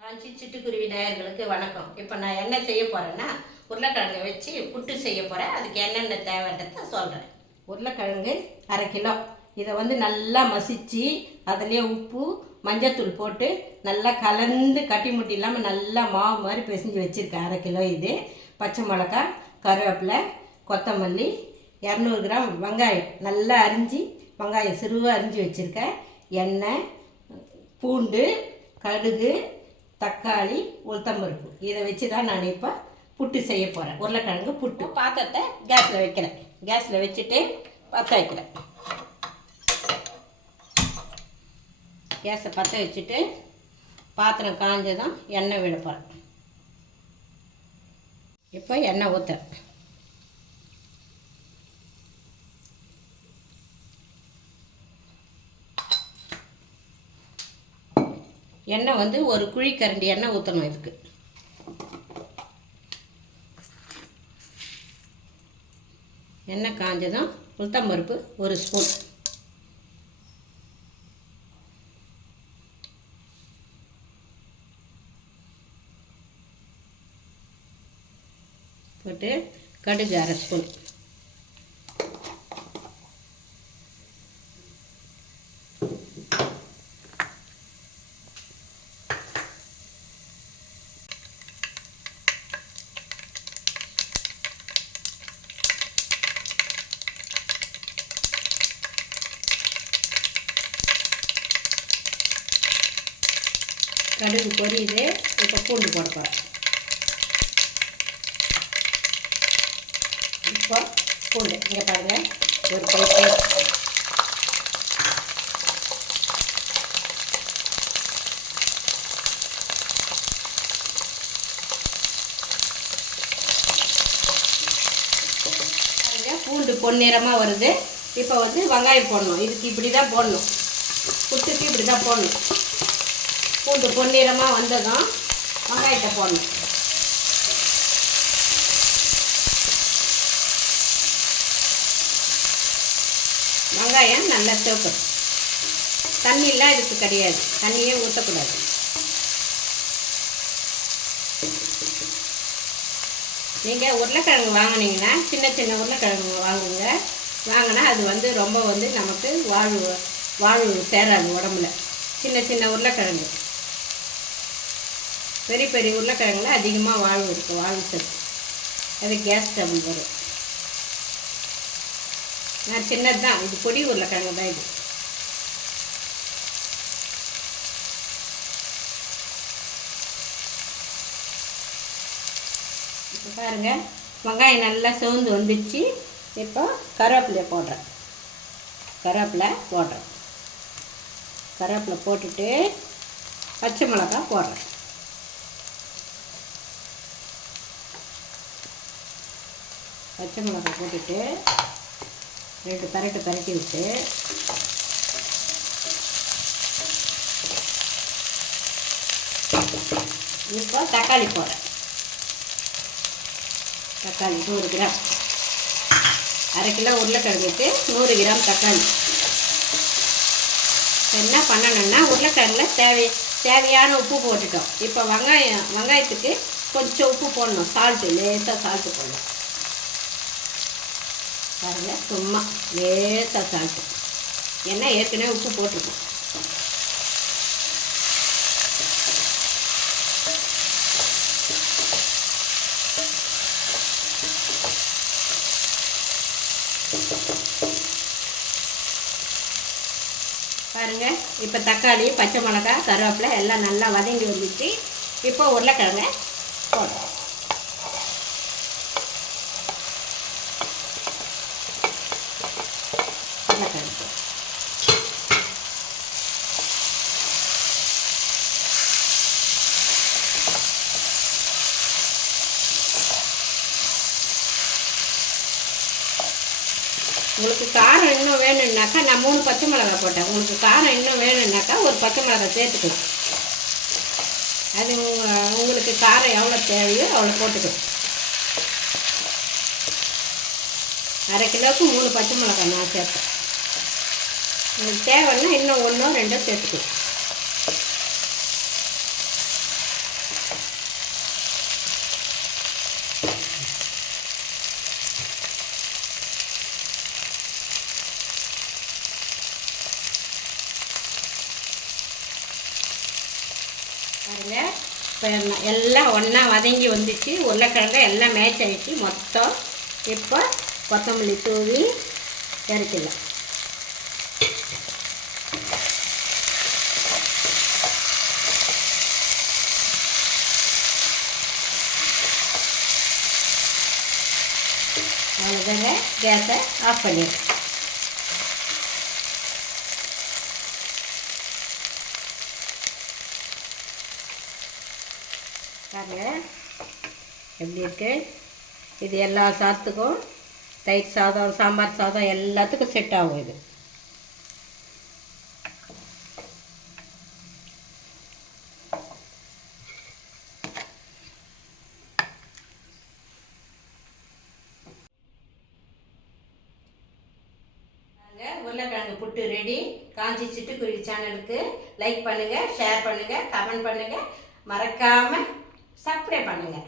காஞ்சி சிட்டுக்குருவி நேயர்களுக்கு வணக்கம். இப்போ நான் என்ன செய்ய போகிறேன்னா உருளைக்கிழங்கு வச்சு புட்டு செய்ய போகிறேன். அதுக்கு என்னென்ன தேவைன்றதை சொல்கிறேன். உருளைக்கிழங்கு 1/2 கிலோ. இதை நல்லா மசித்து அதிலே உப்பு மஞ்சத்தூள் போட்டு நல்லா கலந்து கட்டி முட்டி இல்லாமல் நல்லா மாவு மாதிரி பிசைஞ்சு வச்சுருக்கேன். 1/2 கிலோ. இது பச்சை மிளகா, கருவேப்பிலை, கொத்தமல்லி, 200 கிராம் வெங்காயம் நல்லா அரிஞ்சு வெங்காயம் சிறுவாக அரிஞ்சு வச்சுருக்கேன். எண்ணெய், பூண்டு, கடுகு, தக்காளி, உளுத்தம்பருப்பு இதை வச்சு தான் நான் இப்போ புட்டு செய்ய போகிறேன். உருளைக்கிழங்கு புட்டு. பாத்திரத்தை கேஸில் வைக்கிறேன். கேஸில் வச்சுட்டு பற்ற வைக்கிறேன். கேஸை பற்ற வச்சுட்டு பாத்திரம் காஞ்சதும் எண்ணெய் விட போகிறேன். இப்போ எண்ணெய் ஊற்றுறேன். எண்ணெய் ஒரு குழிக்கரண்டி எண்ணெய் ஊற்றணும். இதுக்கு எண்ணெய் காஞ்சதும் உளுத்தம்பருப்பு 1 ஸ்பூன் போட்டு கடுகு 1/2 ஸ்பூன் கடுகு பொரியுது. இப்போ பூண்டு போட போகிறேன். இப்போ பூண்டு இங்கே பாருங்கள், ஒரு கைப்பை. பாருங்கள், பூண்டு பொன்னிறமாக வருது. இப்போ வெங்காயம் போடணும். இதுக்கு இப்படி தான் போடணும். புட்டுக்கு இப்படி தான் போடணும். பூண்டு பொன்னிறமாக வந்ததும் வெங்காயத்தை போடணும். வெங்காயம் நல்லா சிவக்கணும். தண்ணியெலாம் இதுக்கு கிடையாது. தண்ணியே ஊற்றக்கூடாது. நீங்கள் உருளைக்கிழங்கு வாங்கினீங்கன்னா சின்ன சின்ன உருளைக்கிழங்கு வாங்கினா அது ரொம்ப நமக்கு வாழ்வு சேராது உடம்புல. சின்ன சின்ன உருளைக்கிழங்கு, பெரிய பெரிய உருளைக்கிழங்குல அதிகமாக வாழ்வு இருக்குது, வாழ்வு சத்து. அது கேஸ் ட்ரபிள் வரும். நான் சின்னது தான், இது பொடி உருளைக்கிழங்கு தான் இது. இப்போ பாருங்கள், வெங்காயம் நல்லா சிவந்து வந்துடுச்சு. இப்போ கருவேப்பிலை போடுறேன். கருவேப்பிலை போட்டுட்டு பச்சை மிளகா போடுறேன். பச்சை மிளகா போட்டுட்டு 2 பரட்டி விட்டு இப்போ தக்காளி போடுறேன். தக்காளி 100 கிராம். 1/2 கிலோ உருளைக்கிழங்குக்கு 100 கிராம் தக்காளி. என்ன பண்ணணும்னா உருளைக்கிழங்குல தேவையான உப்பு போட்டுட்டோம். இப்போ வெங்காயத்துக்கு கொஞ்சம் உப்பு போடணும். சால்ட்டு, லேசாக சால்ட்டு போடணும். பாருங்கள், சும்மா லேசாக சால்ட்டு. ஏன்னா ஏற்கனவே உப்பு போட்டிருக்கோம். பாருங்கள், இப்போ தக்காளி, பச்சை மிளகாய், கருவேப்பிலை எல்லாம் நல்லா வதங்கி வந்துச்சு. இப்போ உருளைக்கிழங்க போடுறோம். உருளைக்கிழங்கு உங்களுக்கு காரம் இன்னும் வேணும்னாக்கா நான் 3 பச்சை மிளகாய் போட்டேன். உங்களுக்கு காரம் இன்னும் வேணும்னாக்கா ஒரு பச்சை மிளகாய் சேர்த்துக்கணும். அது உங்களுக்கு காரம் எவ்வளோ தேவையோ அவ்வளோ போட்டுக்கணும். 1/2 கிலோவுக்கு 3 பச்சை மிளகாய் நான் சேர்த்தேன். உங்களுக்கு தேவைன்னா இன்னும் 1 2 சேர்த்துக்கலாம். பாருங்க, இப்போ எல்லாம் ஒன்றா வதங்கி வந்துச்சு. உருளைக்கிழங்கு எல்லாம் மேட்ச் ஆகிடுச்சு மொத்தம். இப்போ கொத்தமல்லி தூவி இறக்கிடலாம். அவ்வளோதாங்க, கேஸை ஆஃப் பண்ணிடுறேன். பாருங்க எப்படி இருக்கு. இது எல்லா சாதத்துக்கும், தயிர் சாதம், சாம்பார் சாதம் எல்லாத்துக்கும் செட் ஆகும் இது. உருளைக்கிழங்கு புட்டு ரெடி. காஞ்சி சிட்டுக்குருவி சேனலுக்கு லைக் பண்ணுங்கள், ஷேர் பண்ணுங்கள், கமெண்ட் பண்ணுங்கள், மறக்காமல் சப்ஸ்கிரைப் பண்ணுங்கள்.